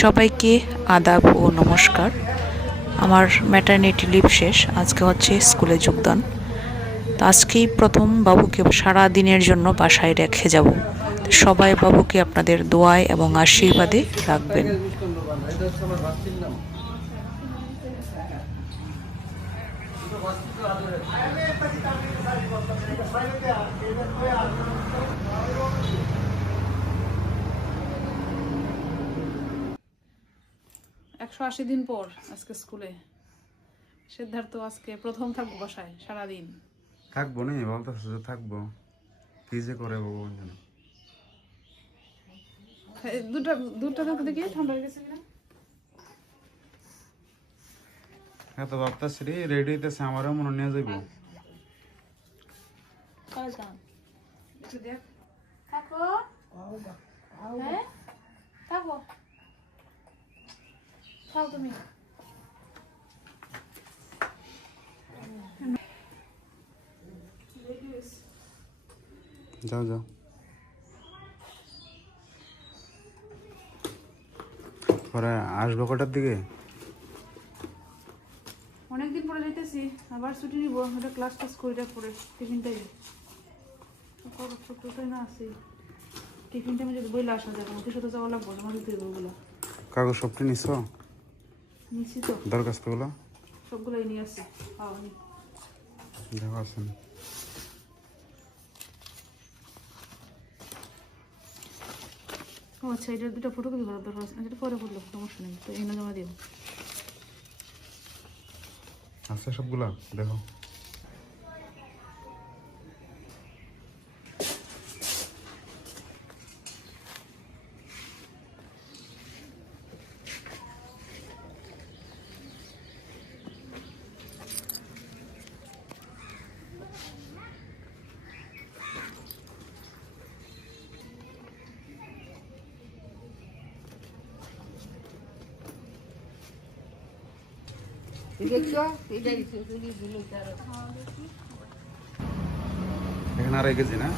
সবাইকে আদাব ও নমস্কার। আমার ম্যাটারনিটি লিভ শেষ, আজকে হচ্ছে স্কুলে যোগদান। তো আজকেই প্রথম বাবুকে সারা দিনের জন্য বাসায় রেখে যাব। সবাই বাবুকে আপনাদের দোয়ায় এবং আশীর্বাদে রাখবেন। একশো 80 দিন পর আজকে স্কুলে সিদ্ধার্থ আজকে প্রথম থাকবো বাসায় সারাদিন। থাকবো না বলতেছে যে থাকবো, কি যে করে ভগবান জানে। দুধটা দেখি ঠান্ডা হয়ে গেছে কিনা। হ্যাঁ তো ভাবতেছি রেডি হইতেছে, আমারও মনে নিয়ে যাইবো। তুমি যাও যাও, পরে আসবো কটার দিকে? অনেকদিন পরে যাইতেছি, আবার ছুটি নিব। এটা ক্লাস টাস করে পরে টিফিন টাইমে না আছে। টিফিন টাইমে যদি বইলে আসা যাবে, আমাকে সাথে যাওয়া লাগবো। আমার দিতে হবে ওগুলো। কাগজ সবটি নিছ? নিচ্ছি তো, দরখাস্তগুলো সবগুলোই নিয়ে আসছি। দেখো আছেন। ও আচ্ছা, এটা দুটো ফটোকপি করার দরকার আছে। এটা পরে করলো, সমস্যা নেই। তো এনে জমা দিব। আছে সবগুলা দেখো। এখানে 2.5 কেজি না,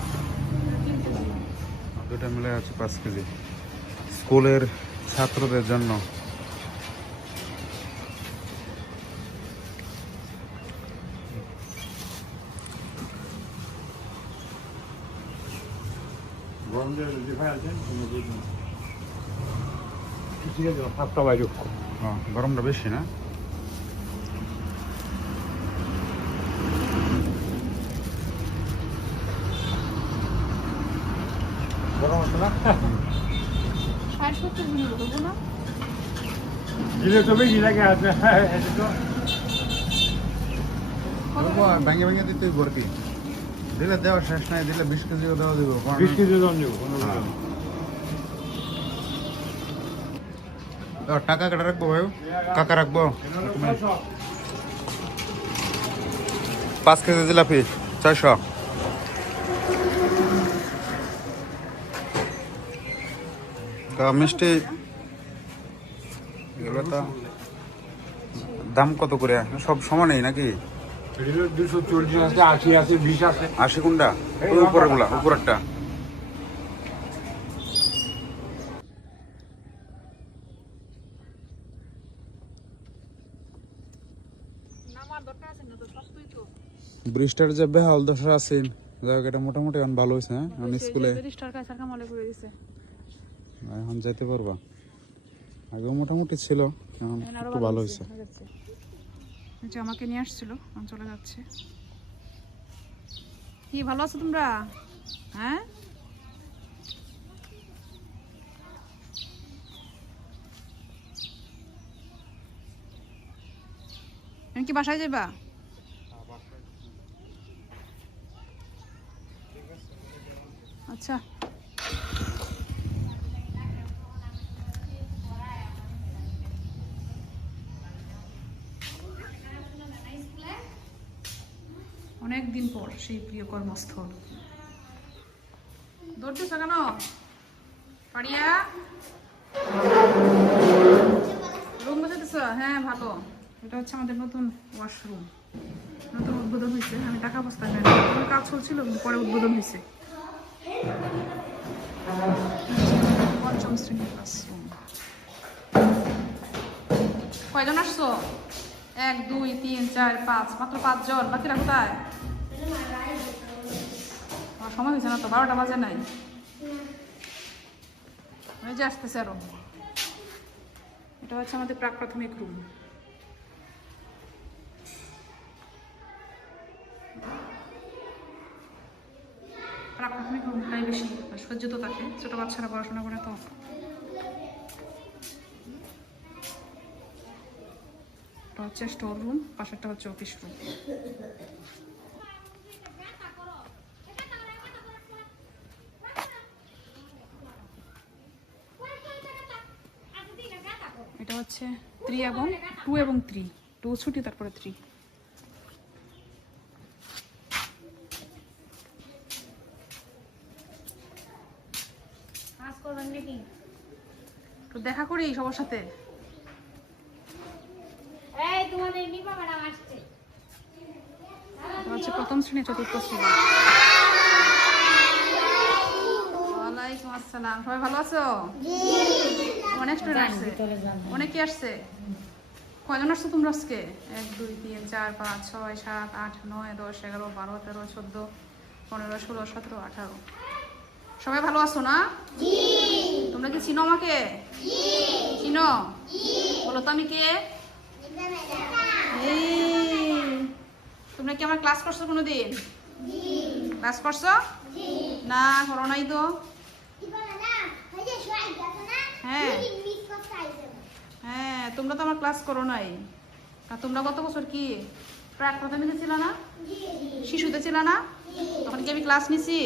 দুটা মিলে আছে 5 কেজি স্কুলের ছাত্রদের জন্য। গরমটা বেশি না? ভেঙে ভেঙে দিতে ভর্তি দিলে দেওয়া শেষ নাই, দিলে 20 কেজিও দেওয়া দিব। 20 কেজি দাম দিব। টাকা কাটা রাখবো ভাই, কাকা রাখবো। 5 কেজি জিলাপি 600। মিষ্টি এগুলো তো দাম কত করে? সব সমানই নাকি? 240 আছে, 80 আছে, 20 আছে। 80 কোনটা? ওই উপরেরগুলা, উপরেরটা। ব্রিজটার যে বেহাল দশা আছে, জায়গাটা মোটামুটি এখন ভালো হয়েছে। হ্যাঁ, এখন স্কুলে এখন যাইতে পারবা। আগে মোটামুটি ছিল, এখন একটু ভালো হয়েছে। আমাকে নিয়ে আসছিল, চলে যাচ্ছে। কি ভালো আছো তোমরা? হ্যাঁ, কি বাসায় যাবা? আচ্ছা, অনেক দিন পর সেই প্রিয় কর্মস্থল। দৌড়তেছ কেন পারিয়া? রুম বসাতেছ? হ্যাঁ ভালো। এটা হচ্ছে আমাদের নতুন ওয়াশরুম, নতুন উদ্বোধন হয়েছে। আমি টাকা বস্তা নেই, কাজ চলছিল, পরে উদ্বোধন হয়েছে। 5ম শ্রেণীর ক্লাসরুম। কয়জন আসছো? 1 2 3 4 5, মাত্র 5 জন। বাকিরা কোথায়? আমার সময় হয়েছে না তো, 12টা বাজে নাই। ওই যে আসতেছে আরো। এটা হচ্ছে আমাদের প্রাক প্রাথমিক রুম। প্রাক প্রাথমিক রুমটাই বেশি সজ্জিত থাকে, ছোট বাচ্চারা পড়াশোনা করে তো। এটা হচ্ছে স্টোর রুম, পাশেরটা হচ্ছে অফিস রুম। এটা হচ্ছে 3 এবং 2 এবং 3, 2 ছুটি তারপরে 3। তো দেখা করি সবার সাথে। এটা হচ্ছে প্রথম শ্রেণী, চতুর্থ শ্রেণী। ওয়ালাইকুম আসসালাম। সবাই ভালো আছো? অনেক স্টুডেন্ট আসছে। অনেকে আসছে। কয়জন আসছো তোমরা আজকে? 1 2 3 4 5 6 7 8 9 10 11 12 13 14 15 16 17 18। সবাই ভালো আছো না? তোমরা কি চিনো আমাকে? চিনো? বলো তো আমি কে? তোমরা কি আমার ক্লাস করছো কোনোদিন? ক্লাস করছো? না, করো নাই তো। হ্যাঁ হ্যাঁ, তোমরা তো আমার ক্লাস করো নাই। আর তোমরা গত বছর কি প্রাক প্রাথমিকে ছিল না? শিশুতে ছিল না? তখন কি আমি ক্লাস নিছি?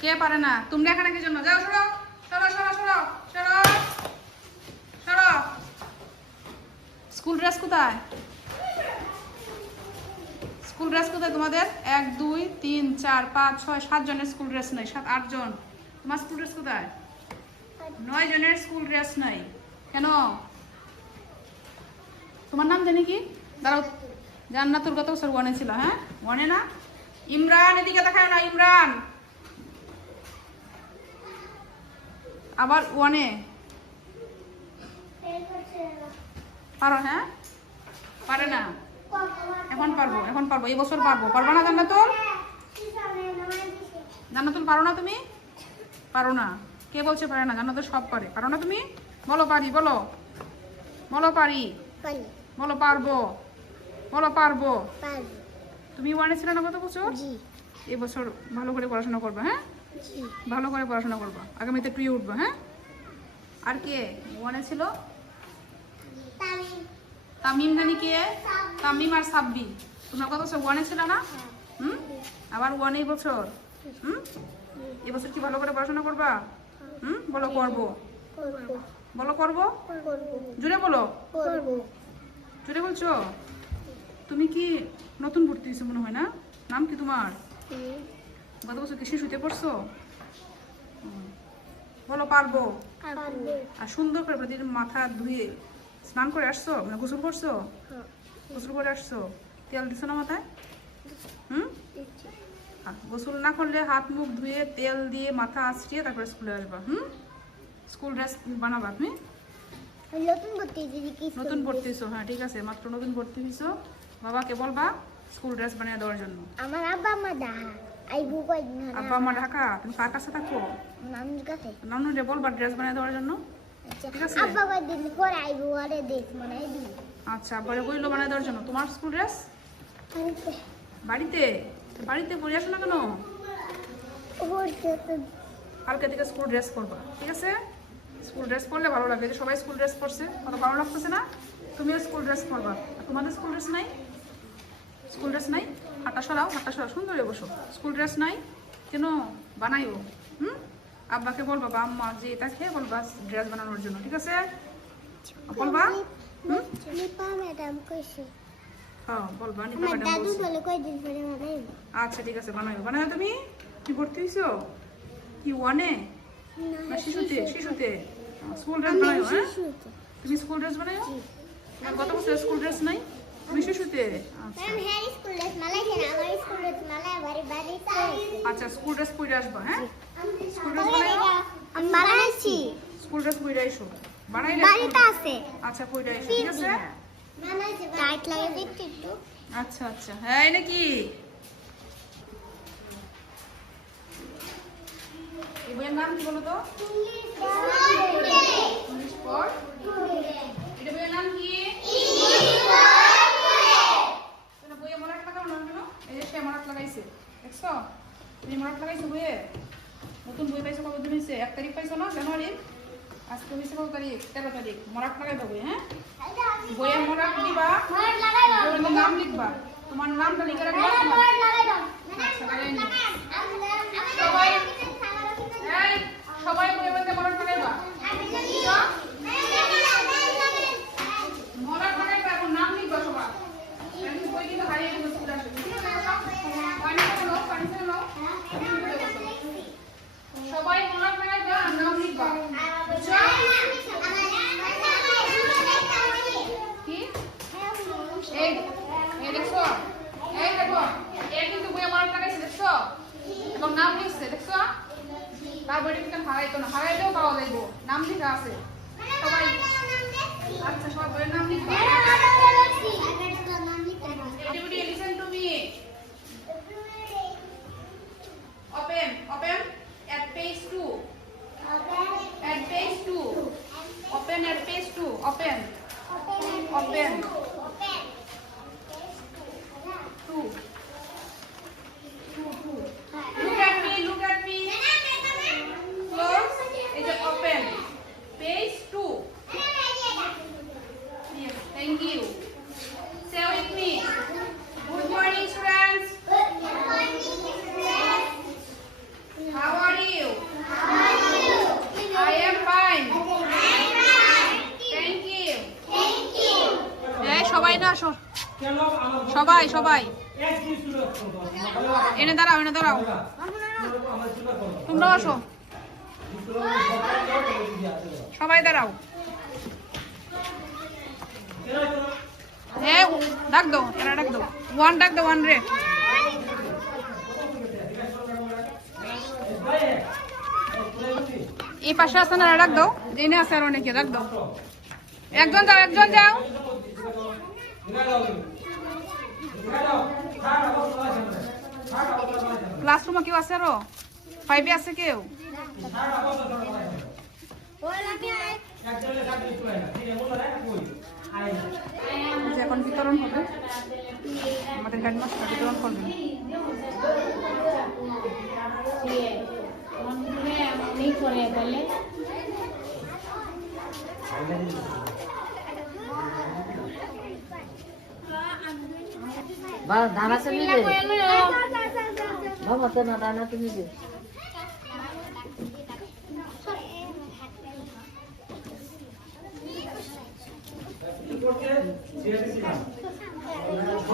কে পারে না? তোমরা এখানে কি জন্য? যাও, সরো সরো সরো সরো সরো সরো। স্কুল ড্রেস কোথায়? স্কুল ড্রেস কোথায় তোমাদের? 1 2 3 4 5 6 7 জনের স্কুল ড্রেস নাই। 7 8 জন। তোমার স্কুল ড্রেস কোথায়? 9 জনের স্কুল ড্রেস নাই। কেন? তোমার নাম জানি কি? দাঁড়াও, জান্নাতুল গত বছর 1-এ ছিল। হ্যাঁ, 1-এ না? ইমরান, এদিকে দেখাও না। ইমরান আবার 1-এ। পারো? হ্যাঁ, পারে না। এখন পারবো, এখন পারবো, এই বছর পারবো। পারবা না জান্নাতুল? জান্নাতুল পারো না তুমি? পারো না? কে বলছে পারে না? জান্নাতুল সব পারে। পারো না তুমি? বলো পারি। বলো বলো পারি। বলো পারবো। বলো পারবো। তুমি 1-এ ছিলে না গত বছর? এই বছর ভালো করে পড়াশোনা করবা। হ্যাঁ, ভালো করে পড়াশোনা করবা। আগামীতে 2-এ উঠবা। হ্যাঁ। আর কে 1-এ ছিল? তামিম জানি কে? তামিম আর সাব্বি। তোমরা কত বছর 1-এ ছিল না? আবার 1-এ এই বছর। এই বছর কি ভালো করে পড়াশোনা করবা? বলো করবো। বলো করবো। জোরে বলো। জোরে বলছো? তুমি কি নতুন ভর্তি হয়েছো মনে হয় না? নাম কি তোমার? গত বছর কি শিশুতে পড়ছো? বলো পারবো। আর সুন্দর করে প্রতিদিন মাথা ধুয়ে স্নান করে আসছো? মানে গোসল করছো? গোসল করে আসছো? তেল দিছো না মাথায়? গোসল না করলে হাত মুখ ধুয়ে তেল দিয়ে মাথা আঁচড়িয়ে তারপরে স্কুলে আসবা। স্কুল ড্রেস বানাবা তুমি? নতুন ভর্তি হইছো? হ্যাঁ, ঠিক আছে। মাত্র নতুন ভর্তি হইছো। বাবাকে বলবা স্কুল ড্রেস বানিয়ে দেওয়ার জন্য। আমার আব্বা মা ঢাকা। আইবু কয়দিন হলো? আব্বা মা ঢাকা। তুমি কার কাছে থাকো? নানুর কাছে। নানুরে বলবা ড্রেস বানিয়ে দেওয়ার জন্য। ঠিক আছে। আব্বা কয়দিন পরে আইবু, আরে দেখ বানাই দিই। আচ্ছা, পরে বইলো বানিয়ে দেওয়ার জন্য। তোমার স্কুল ড্রেস বাড়িতে? বাড়িতে পরে আসো না কেন? কালকে থেকে স্কুল ড্রেস পরবা। ঠিক আছে? স্কুল ড্রেস পরলে ভালো লাগে। যে সবাই স্কুল ড্রেস পরছে, কত ভালো লাগতেছে না? তুমিও স্কুল ড্রেস পরবা। তোমাদের স্কুল ড্রেস নাই? স্কুল ড্রেস নাই? হাঁটা সরাও, হাঁটা সরাও, সুন্দর হয়ে বসো। স্কুল ড্রেস নাই কেন? বানাইও। আব্বাকে বলবা বা আম্মা যে এটা খেয়ে বলবা ড্রেস বানানোর জন্য। ঠিক আছে? বলবা। নিপা ম্যাডাম কইছে। হ্যাঁ, বলবা নিপা আমার ম্যাডাম দাদু বলছে। বলে কয়দিন পরে বানাইব। আচ্ছা, ঠিক আছে, বানাইও। বানাইও। তুমি কি ভর্তি হইছো? কি 1-এ না শিশুতে? শিশুতে স্কুল ড্রেস বানাইও। হ্যাঁ, তুমি স্কুল ড্রেস বানাইও। তোমার গত বছর স্কুল ড্রেস নাই? তুমি শিশুতে? আচ্ছা ম্যাম হেয়ার স্কুল ড্রেস মালাই কেন? আমার স্কুল ড্রেস মালাই বাড়ি বাড়ি। আচ্ছা, স্কুল ড্রেস পরে আসবা। হ্যাঁ, স্কুল ড্রেস বানাইও। আমি বানাইছি। স্কুল ড্রেস পরে আইসো। বানাইলে বাড়িতে আছে আচ্ছা কইটা এসে ঠিক আছে টাইট লাগে দেখতে একটু আচ্ছা আচ্ছা হ্যাঁ এই নাকি এই বইয়ের নাম কি বলো তো ইংলিশ ফর এটা বইয়ের নাম কি কেন বইয়ে মরাট লাগাও না কেন এই যে সে মরাট লাগাইছে দেখছো তুমি মরাট লাগাইছো বইয়ে নতুন বই পাইছো কবে দিন হয়েছে 1 তারিখ পাইছো না জানুয়ারি আজকে হয়েছে কত তারিখ 13 তারিখ মরাট লাগাই দেবো হ্যাঁ বইয়ে মরাট দিবা বইয়ের নাম লিখবা তোমার নামটা লিখে রাখবা আচ্ছা লাগাই নি সবাই এই সবাই বইয়ের মধ্যে মরাট লাগাইবা মরাট লাগাইবা এখন নাম লিখবা সবাই আমি বই কিন্তু হারিয়ে গেছে স্কুলে আসে ঠিক আছে পানি খেয়ে নাও সবাই মরাট লাগাইবা আর নাম লিখবা কি এই এই দেখো এই দেখো এই কিন্তু বইয়ে মরাট লাগাইছে দেখছো এবং নাম লিখছে দেখছো তার বইটা কিন্তু হারাইতো না হারাইলেও পাওয়া যাইবো নাম লেখা আছে সবাই আচ্ছা সবাই বইয়ের নাম লিখবা everybody listen to me open at page 2 at page 2 open at page 2 open 2 look at me close is it open page 2 yes thank you say with me good morning students how are you I am fine thank you এই সবাই না আসো সবাই সবাই এনে দাঁড়াও তোমরাও আসো সবাই দাঁড়াও ডাক দাও এরা ডাক দাও ওয়ান রে এই পাশে আছে না ডাক দাও জেনে আছে আর অনেকে ডাক দাও একজন যাও ক্লাসরুমে কেউ আছে আরো 5 আছে কেউ এখন বিতরণ হবে আমাদের হেডমাস্টার বিতরণ করবেন দানা তুমি দে বাবা তো না দানা তুমি দে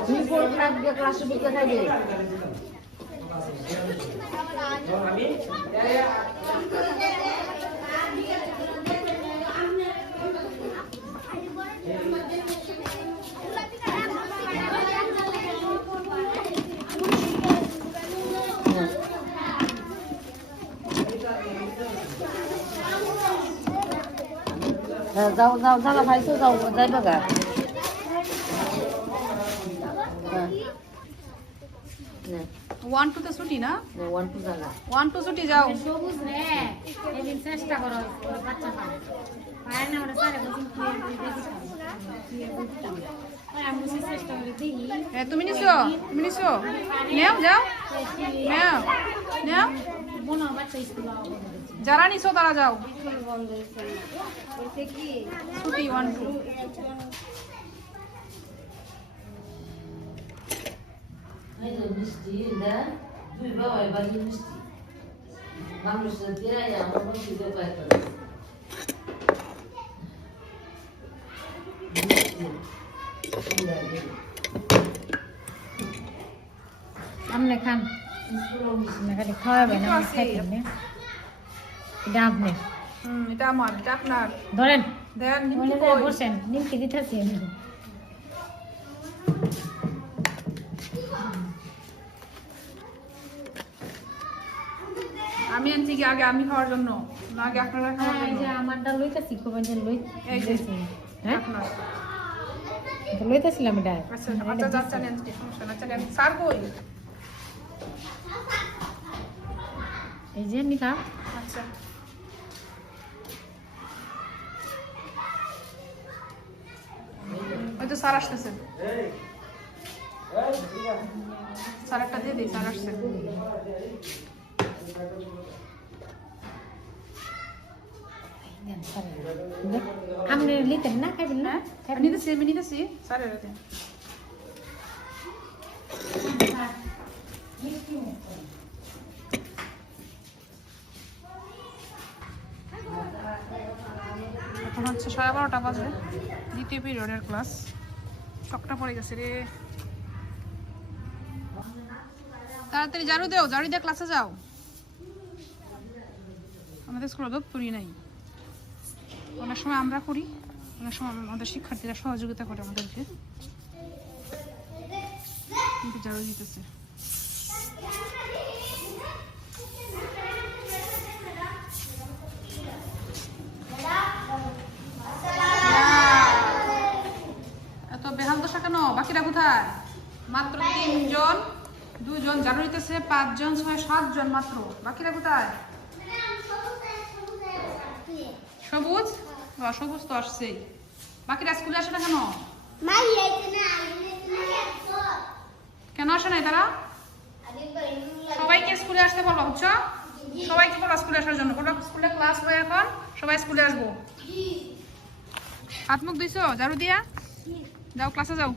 তুমি কোন ক্লাসে বুঝতে থাকবে যাও ভাইছো যাও যাইবা গা 1 2 তো ছুটি না 1 2 জায়গা 1 2 ছুটি যাও সবুজ রে এদিন চেষ্টা করো বাচ্চা পায় পায় না ওরা সারা বছর আমি বুঝি চেষ্টা করে দেখি তুমি নিছো নেও যাও নেও বোনো বাচ্চা স্কুল যারা নিছো তারা যাও ছুটি 1 2 মিষ্টি না দুই বাবাই বাড়ি মিষ্টি মানুষের দিয়ে আমার মিষ্টি দেখায় আমনে খান খালি খাওয়াবেন আমি খাইতেন না এটা আপনি এটা আমার এটা আপনার ধরেন দেন বসেন নিমকি দিতেছি আমি আনছি কি আগে আমি খাওয়ার জন্য না আগে আপনারা খাওয়ার হ্যাঁ, এই জন্য? যে আমারটা লইতেছি কোবাইন লই এই যে। হ্যাঁ আপনার। তো লইতেছিলাম এটা আচ্ছা আচ্ছা যাচ্ছেন আনছি সমস্যা না চলেন স্যার কই এই যে নিলাম আচ্ছা ওই তো স্যার আসতেছেন স্যার একটা দিয়ে দিই স্যার আসছে আপনি লিতেন না খাইবেন না হ্যাঁ নিতেছি আমি নিতেছি স্যারের হাতে এখন হচ্ছে 12:30 বাজে দ্বিতীয় পিরিয়ডের ক্লাস শকটা পড়ে গেছে রে তাড়াতাড়ি ঝাড়ু দেও ঝাড়ু দিয়ে ক্লাসে যাও আমাদের স্কুলে দপ্তরই নাই অনেক সময় আমরা করি অনেক সময় আমাদের শিক্ষার্থীরা সহযোগিতা করে আমাদেরকে কিন্তু ঝাড়ু দিতেছে এত বেহাল দশা কেন বাকিরা কোথায় মাত্র 3 জন 2 জন ঝাড়ু দিতেছে 5 জন 6 7 জন মাত্র বাকিরা কোথায় সবুজ সবুজ তো আসছেই বাকিরা স্কুলে আসে না কেন মাই এইখানে কেন আসে নাই তারা সবাইকে স্কুলে আসতে বলবো বুঝছো সবাইকে বলো স্কুলে আসার জন্য বলো স্কুলে ক্লাস হয় এখন সবাই স্কুলে আসবো হাত মুখ দিছো ঝাড়ু দিয়া যাও ক্লাসে যাও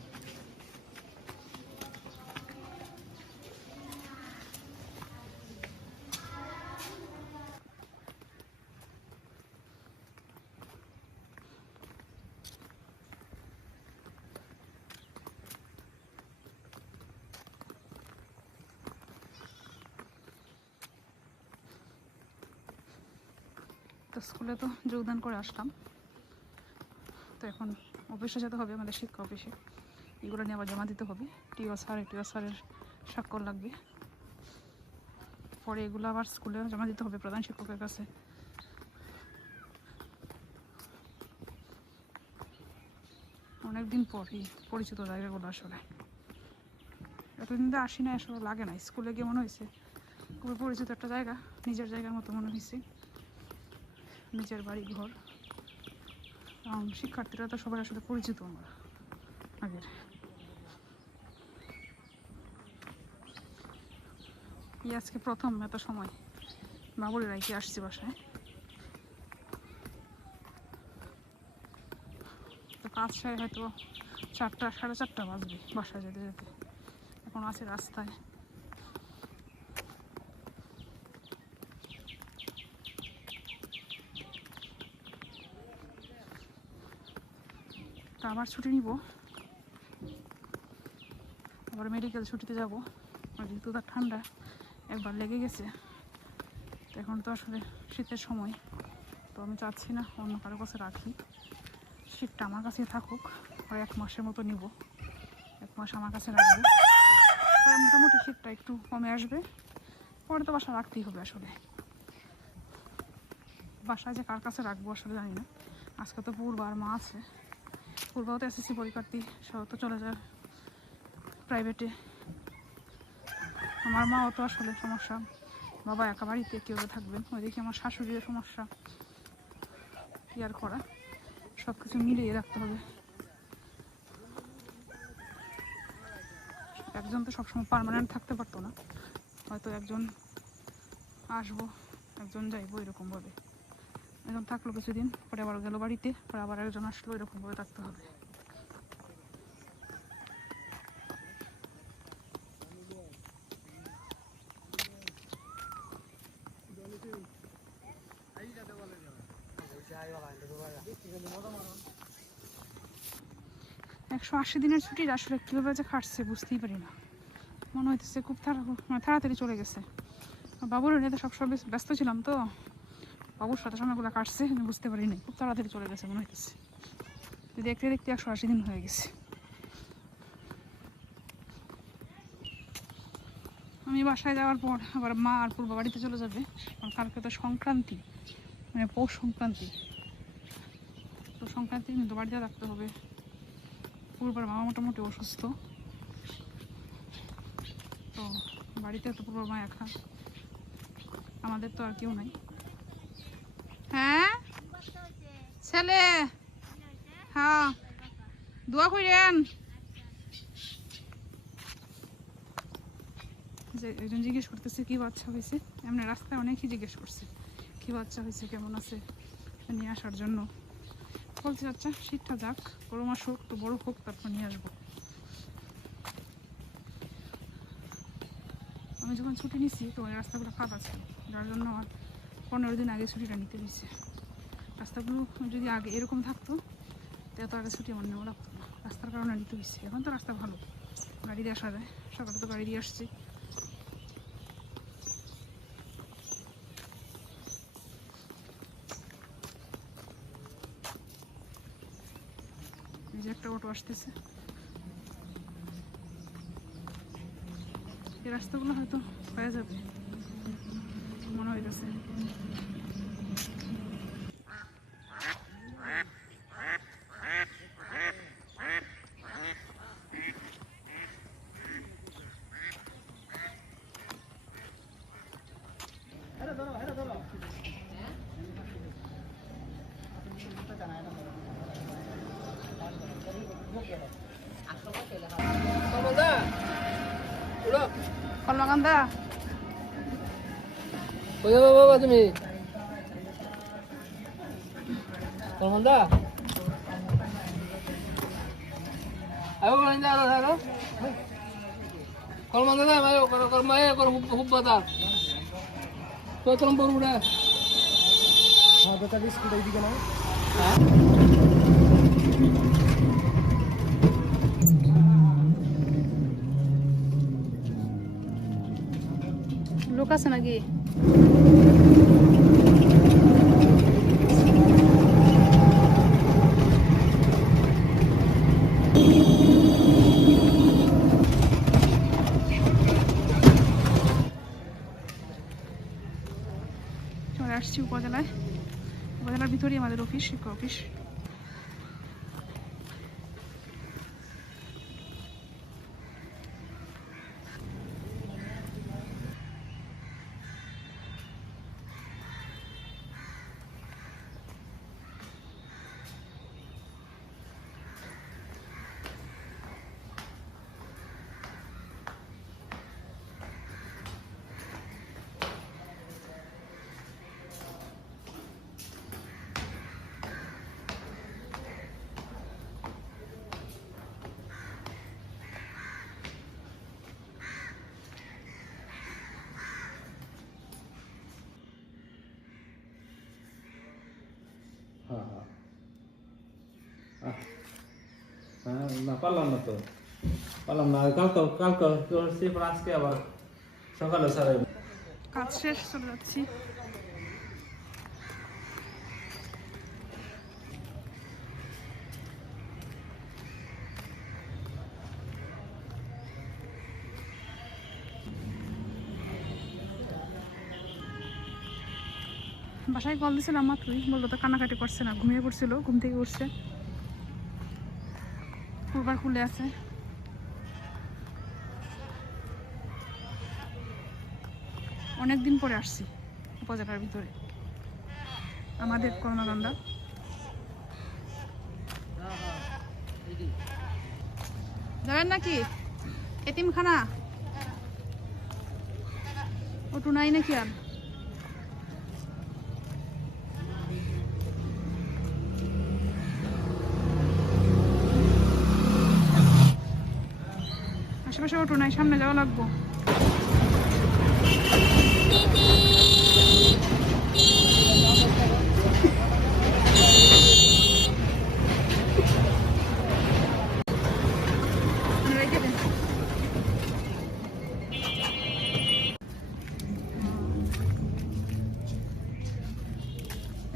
তো স্কুলে তো যোগদান করে আসলাম তো এখন অফিসে যেতে হবে আমাদের শিক্ষা অফিসে এগুলো নিয়ে আবার জমা দিতে হবে টিও স্যারের স্বাক্ষর লাগবে পরে এগুলো আবার স্কুলে জমা দিতে হবে প্রধান শিক্ষকের কাছে অনেকদিন পরই পরিচিত জায়গাগুলো আসলে এতদিন তো আসি না আসলে লাগে না স্কুলে গিয়ে মনে হয়েছে খুবই পরিচিত একটা জায়গা নিজের জায়গার মতো মনে হয়েছে নিজের বাড়ি ঘর শিক্ষার্থীরা তো সবাই আসলে পরিচিত আমরা আগের আজকে প্রথম এত সময় বাবুর রাইকে আসছি বাসায় তো কাজ সারে হয়তো 4টা 4:30 বাজবে বাসায় যেতে যেতে এখন আছে রাস্তায় তো আবার ছুটি নিব আবার মেডিকেল ছুটিতে যাব যেহেতু তার ঠান্ডা একবার লেগে গেছে তো এখন তো আসলে শীতের সময় তো আমি চাচ্ছি না অন্য কারো কাছে রাখি শীতটা আমার কাছেই থাকুক আর 1 মাসের মতো নিব 1 মাস আমার কাছে রাখবো পরে মোটামুটি শীতটা একটু কমে আসবে পরে তো বাসা রাখতেই হবে আসলে বাসায় যে কার কাছে রাখবো আসলে জানি না আজকে তো পূর্ব আর মা আছে পূর্বাও তো এসএসসি পরীক্ষার্থী সব তো চলে যায় প্রাইভেটে আমার মাও তো আসলে সমস্যা বাবা একা বাড়িতে কীভাবে থাকবেন ওইদিকে আমার শাশুড়ির সমস্যা কি আর করা সব কিছু মিলিয়ে রাখতে হবে একজন তো সবসময় পার্মানেন্ট থাকতে পারতো না হয়তো একজন আসবো একজন যাইবো এরকমভাবে একজন থাকলো কিছুদিন পরে আবার গেল বাড়িতে পরে আবার একজন আসলো এরকমভাবে থাকতে হবে একশো 80 দিনের ছুটির আসলে কীভাবে যে খাটছে বুঝতেই পারি না মনে হইতেছে খুব তাড়াতাড়ি চলে গেছে বাবুর নিয়ে তো সবসময় ব্যস্ত ছিলাম তো বাবুর সাথে সময়গুলো কাটছে আমি বুঝতে পারিনি খুব তাড়াতাড়ি চলে গেছে মনে হইতেছে দেখতে দেখতে 180 দিন হয়ে গেছে আমি বাসায় যাওয়ার পর আবার মা আর পূর্ব বাড়িতে চলে যাবে, কারণ কালকে তো সংক্রান্তি, মানে পৌষ সংক্রান্তি। তো সংক্রান্তি কিন্তু বাড়িতে থাকতে হবে। পূর্বার মা মোটামুটি অসুস্থ, তো বাড়িতে তো পূর্ব মা একা, আমাদের তো আর কেউ নাই। হ্যাঁ ছেলে, হ্যাঁ দোয়া করেন। যে একজন জিজ্ঞেস করতেছে কি বাচ্চা হয়েছে, এমনি রাস্তায় অনেকেই জিজ্ঞেস করছে কি বাচ্চা হয়েছে, কেমন আছে, নিয়ে আসার জন্য বলছি আচ্ছা শীতটা যাক, বড় মাস হোক, তো বড় হোক, তারপর নিয়ে আসবো। আমি যখন ছুটি নিচ্ছি তো ওই রাস্তাগুলো ফাঁকা ছিল, যার জন্য আমার 15 দিন আগে ছুটিটা নিতে হয়েছে। রাস্তাগুলো যদি আগে এরকম থাকতো তো এত আগে ছুটি আমার নেওয়া লাগতো না, রাস্তার কারণে নিতে হয়েছে। এখন তো রাস্তা ভালো, গাড়ি দিয়ে আসা যায়, সকালে তো গাড়ি দিয়ে আসছি। এই যে একটা অটো আসতেছে, এই রাস্তাগুলো হয়তো হয়ে যাবে মনে হইতেছে। কলমাকান্দা কোথায় বাবা তুমি? কলমান্দা আয়ো কলমান্দা আরো কলমান্দা না আয়ো কলমায়ে কর হুব্বাতা তো তোম বড়ুড়া হ্যাঁ বেটা বিস্কুট এইদিকে না। লোক আছে নাকি? চলে আসছি উপজেলায়, উপজেলার ভিতরেই আমাদের অফিস, শিক্ষা অফিস। না পারলাম না তো, পারলাম না। কালকে করছি, আজকে আবার সকালে সারাই কাজ শেষ, চলে যাচ্ছি। বাসায় কল দিয়েছিলাম মাত্রই, বললো তো কান্নাকাটি করছে না, ঘুমিয়ে পড়ছিল, ঘুম থেকে উঠছে, পূর্বার খুলে আছে। অনেকদিন পরে আসছি উপজেলার ভিতরে, আমাদের কর্মকাণ্ডা। যাবেন নাকি এতিমখানা? ওটু নাই নাকি আর? আশেপাশে ওটু নাই, সামনে যাওয়া লাগবো।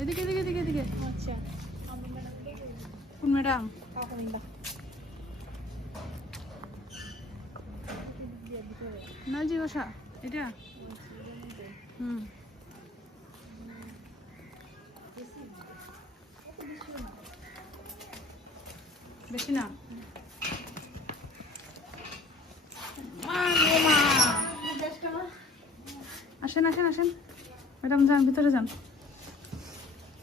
এদিকে এদিকে এদিকে এদিকে। আচ্ছা, কোন ম্যাডাম? না জি ওষা এটা হুম বেশি না মা গো মা। আসেন আসেন আসেন ম্যাডাম যান ভিতরে যান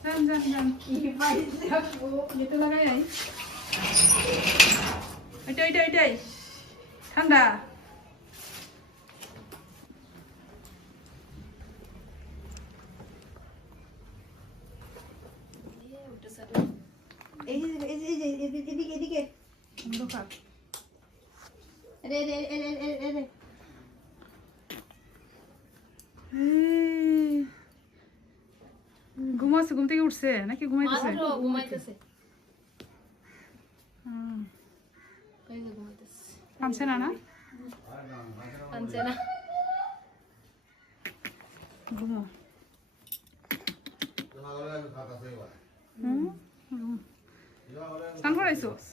যান যান যান যেতে লাগাই আই এটাই ঠান্ডা অন্ধকার। ঘুমাচ্ছে ঘুম থেকে উঠছে নাকি ঘুমাইতেছে ঘুমাইতেছে কাঁদছে না না আনছে না ঘুমো স্নান করাইছোস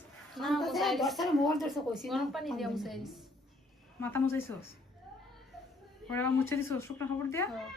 গরম পানি দিয়া মুছাই দিছি মাথা মুছাইছোস পরে আবার মুছে দিছোস শুকনো খবর দিয়া হ্যাঁ।